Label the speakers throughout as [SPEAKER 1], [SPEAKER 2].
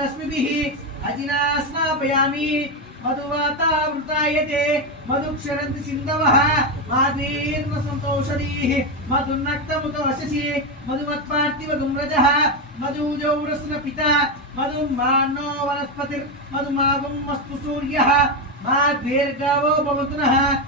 [SPEAKER 1] रश्मिभिः अजिना स्नापयामि मधुवातावृतायते मधुक्षरन्ति सिन्धवः मादीर्न सन्तोषधीः मधुन्नक्तमुतो वशसि मधुमत्पार्थिवगुम्रजः मधुजौरस्न पिता मधुमानो वनस्पतिर्मधुमागुम् अस्तु सूर्यः मा दीर्घावो भवतु नः मधुना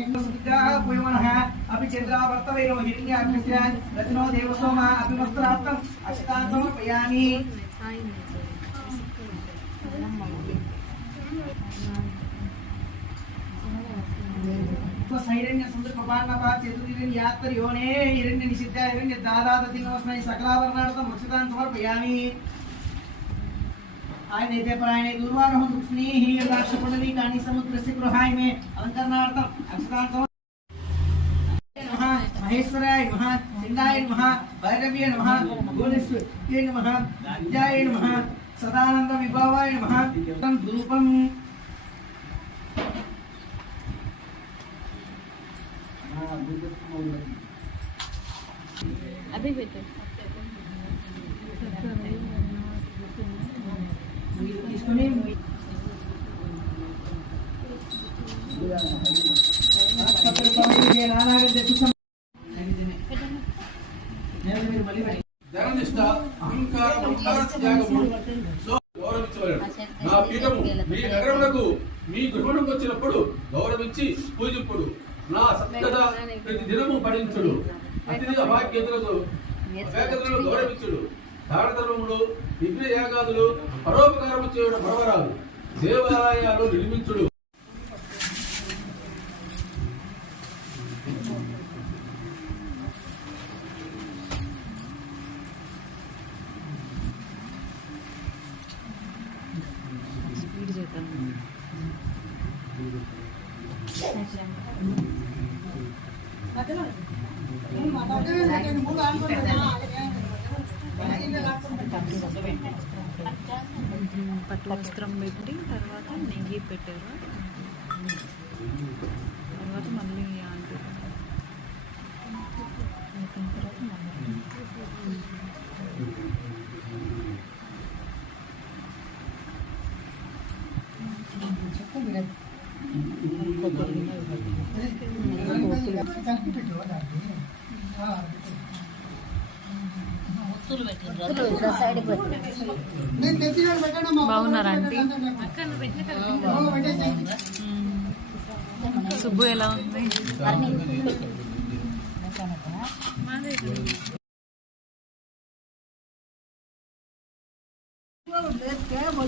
[SPEAKER 1] చనః పుయమనః అపి చంద్రావర్తవైరో హిరణ్యాగ్నిస్య రత్నో దేవసోమ అపి వస్త్రార్థం అక్షతాన్ సమర్పయామి సైరణ్య సందర్భపాన్నప చతుర్హిరణ్య యాత్తర్యోనే హిరణ్య నిషిద్ధ హిరణ్య దాదాత దినోస్మై సకలాభరణార్థం అక్షతాన్ సమర్పయామి आयनैते दुर्वारः दुःस्नेही राष्ट्रपटलीकानि समुद्रस्य गृहाय मे अवतरणार्थम् अक्षतान्तम् महेश्वराय नमः सिंहाय नमः भैरवीय नमः भुवनेश्वराय नमः विद्याय नमः सदानंद विभावाय नमः तं
[SPEAKER 2] रूपम अभी
[SPEAKER 1] बेटे తీసుకుని
[SPEAKER 3] నా పీఠము మీ నగరములకు మీ వచ్చినప్పుడు గౌరవించి పూజింపుడు. నా సత్యత ప్రతి దినము పఠించుడు అతిథి అభాగ్యతలతో గౌరవించుడు. దానధర్మములు విఘ్న యాగాదులు పరోపకారము చేయడం మరవరాదు. దేవాలయాలు నిర్మించుడు.
[SPEAKER 2] స్పీడ్ చేద్దాం పట్టు వస్త్రం పెట్టి తర్వాత నెయ్యి పెట్టారు తర్వాత మళ్ళీ అంటే తర్వాత మళ్ళీ బాగున్నారా మ్మ్. సుబ్బు ఎలా ఉంది?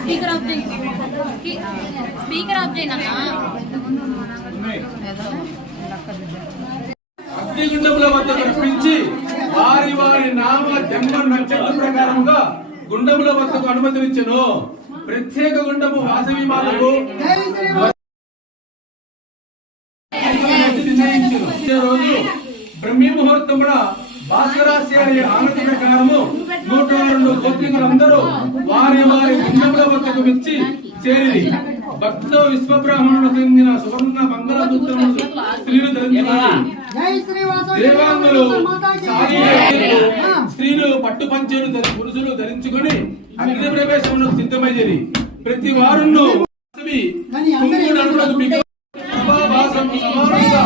[SPEAKER 4] స్పీకర్ ఆఫ్ చేయి. స్పీకర్ ఆఫ్ చేయనా
[SPEAKER 3] అగ్నిగుండముల వద్ద రప్పించి వారి వారి నామ జన్మ నక్షత్ర ప్రకారంగా గుండముల వద్దకు అనుమతినిచ్చను. ప్రత్యేక గుండము వాసవి మాలకు ఆనతి ప్రకారము నూట రెండు గోత్రికులందరూ వారి వారి వద్దకు చేరి భక్తిలో విశ్వబ్రాహ్మణులకు చెందిన సువర్ణ స్త్రీలు ధరించారు. దేవాంగులు స్త్రీలు పట్టు పంచెలు పురుషులు ధరించుకొని అగ్ని ప్రవేశమునకు సిద్ధమయ్యేది ప్రతి వారును సమానంగా